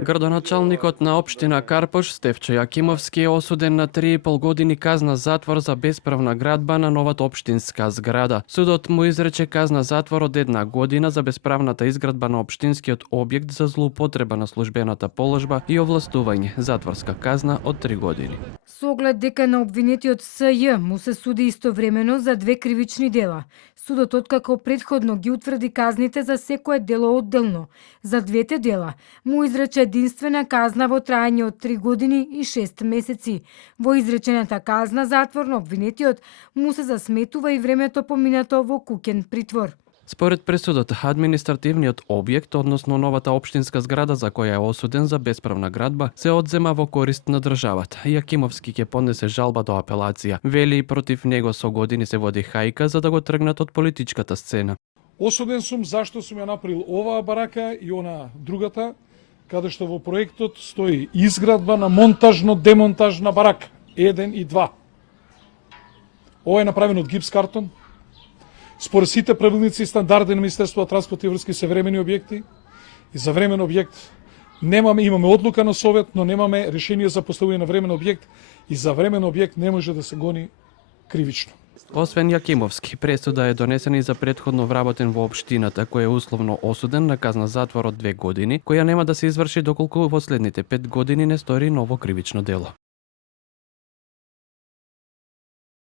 Градоначалникот на општина Карпош Стефчо Јакимовски е осуден на 3,5 години казна затвор за бесправна градба на новата општинска зграда. Судот му изрече казна затвор од 1 година за бесправната изградба на општинскиот објект за злоупотреба на службената положба и овластување, затворска казна од 3 години. Со оглед дека на обвинетиот СЈ му се суди истовремено за 2 кривични дела. Судот откако предходно ги утврди казните за секое дело одделно, за двете дела му изрече единствена казна во траење од 3 години и 6 месеци. Во изречената казна затвор на обвинетиот му се засметува и времето поминато во куќен притвор. Според пресудот, административниот објект, односно новата општинска зграда за која е осуден за бесправна градба, се одзема во корист на државата. Јакимовски ќе поднесе жалба до апелација. Вели и против него со години се води хајка за да го тргнат од политичката сцена. Осуден сум зашто сум ја направил оваа барака и она другата, каде што во проектот стои изградба на монтажно-демонтажна барака 1 и 2. Ова е направено од гипс картон. Според сите правилници и стандарди на Министерството за транспорт и врски се времени објекти и за времен објект имаме одлука на совет, но немаме решение за поставување на времен објект и за времен објект не може да се гони кривично. Освен Јакимовски, пресуда е донесена и за претходно вработен во општината, кој е условно осуден на казна затвор од 2 години, која нема да се изврши доколку во следните 5 години не стори ново кривично дело.